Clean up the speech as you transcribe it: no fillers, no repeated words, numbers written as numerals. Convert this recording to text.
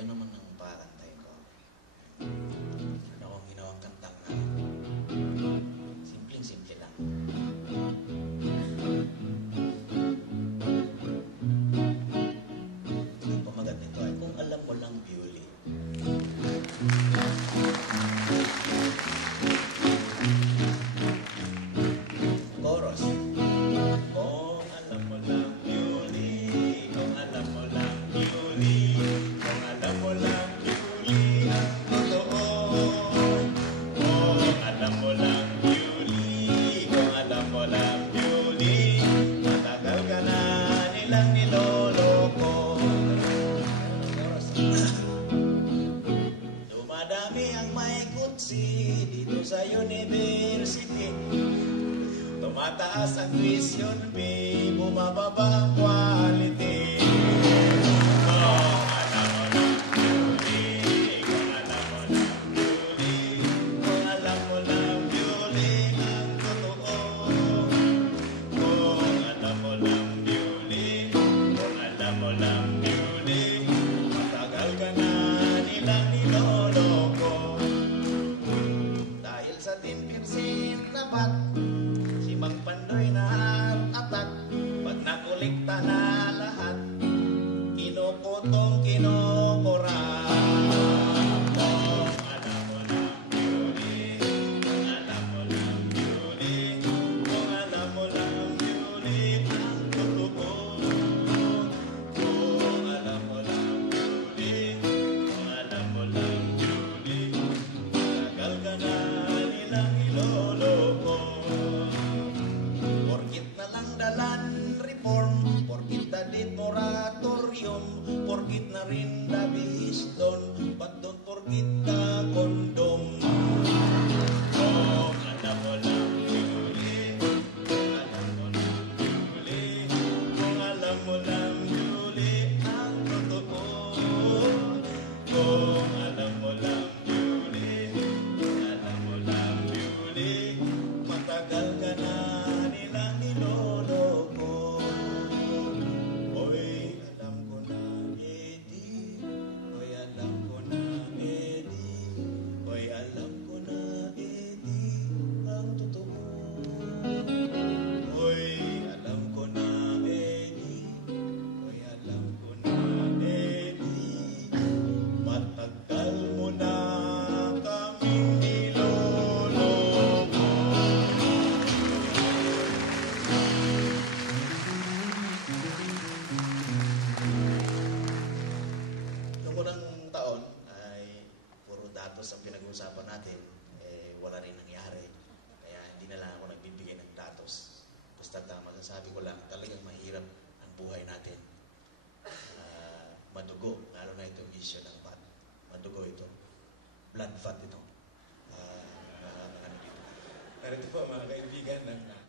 Ayaw naman ng pakantayin ko. Ano akong ginawang kantang na simpleng-simple lang. Ang pamagat nito ay kung alam mo lang Bioli. Chorus. Kung alam mo lang Bioli, kung alam mo lang Bioli, kung alam mo lang Bioli ang totoo. Kung alam mo lang Bioli, kung alam mo lang Bioli, matagal ka na nilang niloloko. Dumadami ang may kutsi dito sa university. Tumataas ang tuition fee, bumababa ang quality. Kung alam mo lang Bioli, kung alam mo lang Bioli, kung alam mo lang Bioli ang totoo. Kung alam mo lang Bioli, kung alam mo lang Bioli, matagal ka na nilang niloloko. Dahil sa 10% na bat, si Mang Pandoy na atak. Pag nakolekta na lahat, kinukutong kinukura. Kung alam mo lang Bioli, kung alam mo lang Bioli, kung alam mo lang Bioli ang totoo. Kung alam mo lang Bioli, kung alam mo lang Bioli, tagal ka na nilang iloloko. Porkit na lang dalan reform, porkit na din moratorium, porkit na rin dabiston, but don't forget the condom. Kung alam mo lang Bioli, kung alam mo lang Bioli, kung alam mo lang Bioli ang totoo. Kung alam mo lang Bioli, kung alam mo lang Bioli, matagal ka na nilang niloloko. Hoy, alam ko na, Eddie. Hoy, alam ko na, Eddie. Hoy, alam ko na, Eddie, ang totoo. Hoy, alam ko na, Eddie. Hoy, alam ko na, Eddie. Matagal mo na kaming niloloko. Noong unang taon ay puro datos ang pinag-uusapan natin. Wala rin nangyari. Kaya hindi na lang ako nagbibigay ng datos. Basta masasabi ko lang, talagang mahirap ang buhay natin. Madugo, lalo na itong issue ng fat. Madugo ito. Blood fat ito. Narito po mga kaibigan ng